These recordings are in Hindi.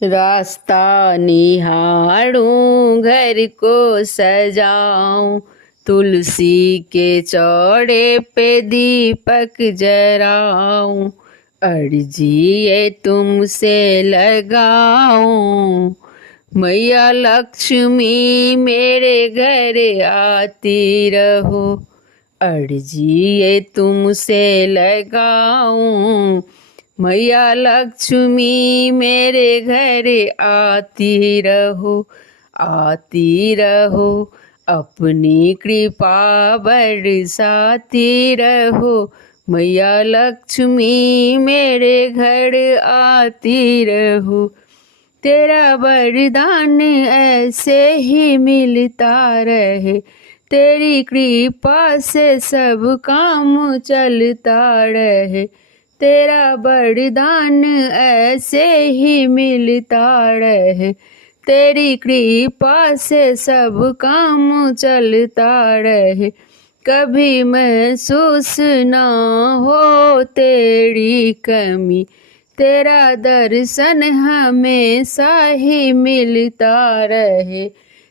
रास्ता निहारूं घर को सजाऊं, तुलसी के चौड़े पे दीपक जराऊं, अर्जी ये तुमसे लगाऊं। मैया लक्ष्मी मेरे घर आती रहो, अर्जी ये तुमसे लगाऊं। मैया लक्ष्मी मेरे घर आती रहो, आती रहो, अपनी कृपा बरसाती रहो। मैया लक्ष्मी मेरे घर आती रहो, तेरा वरदान ऐसे ही मिलता रहे, तेरी कृपा से सब काम चलता रहे। तेरा वरदान ऐसे ही मिलता रहे, तेरी कृपा से सब काम चलता रहे। कभी महसूस ना हो तेरी कमी, तेरा दर्शन हमेशा ही मिलता रहे।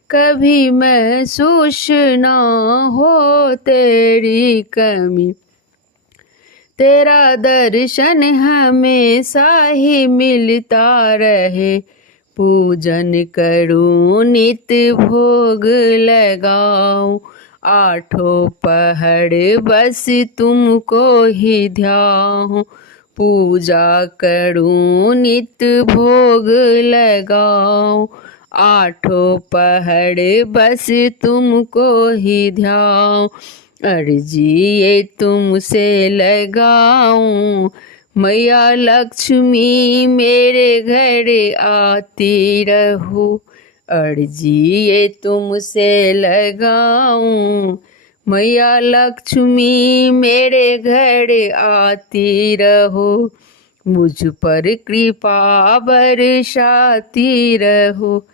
कभी महसूस ना हो तेरी कमी, तेरा दर्शन हमेशा ही मिलता रहे। पूजन करूं नित भोग लगाऊं, आठों पहर बस तुमको ही ध्याऊं। पूजा करूं नित भोग लगाऊं, आठों पहर बस तुमको ही ध्याऊं। अर्जी ये तुमसे लगाऊं, मैया लक्ष्मी मेरे घर आती रहो, अर्जी ये तुमसे लगाऊं। मैया लक्ष्मी मेरे घर आती रहो, मुझ पर कृपा बरसाती रहो।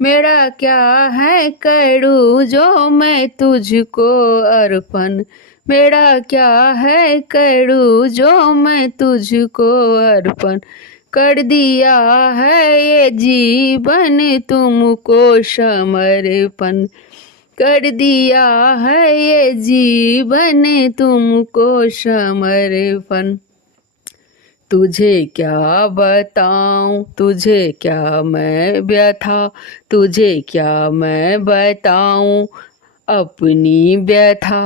मेरा क्या है करूँ जो मैं तुझको अर्पण, मेरा क्या है करूँ जो मैं तुझको अर्पण। कर दिया है ये जीवन तुमको समर्पण, कर दिया है ये जीवन तुमको समर्पण। तुझे क्या बताऊं, तुझे क्या मैं व्यथा, तुझे क्या मैं बताऊं अपनी व्यथा।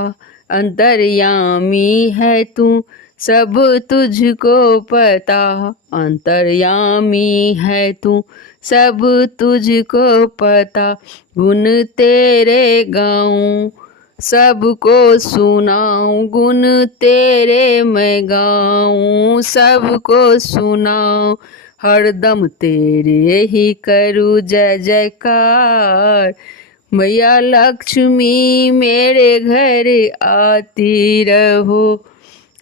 अंतर्यामी है तू सब तुझको पता, अंतर्यामी है तू सब तुझको पता। गुण तेरे गाऊं सबको सुनाऊं, गुण तेरे मैं गाऊं सबको सुनाऊं। हरदम तेरे ही करूँ जय जयकार, मैया लक्ष्मी मेरे घर आती रहो,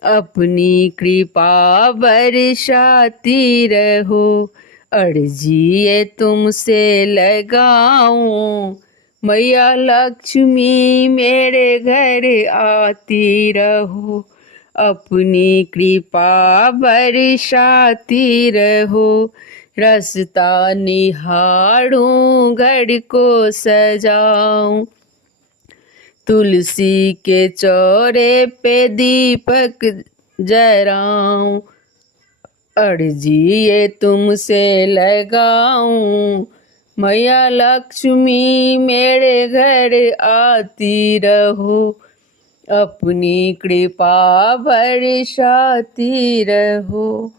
अपनी कृपा बरसाती रहो। अर्जी ये तुमसे लगाऊं, मैया लक्ष्मी मेरे घर आती रहो, अपनी कृपा बरसाती रहो। रास्ता निहारूं घर को सजाऊं, तुलसी के चौरे पे दीपक जराऊं, अर्जी ये तुमसे लगाऊं। मैया लक्ष्मी मेरे घर आती रहो, अपनी कृपा बरसाती रहो।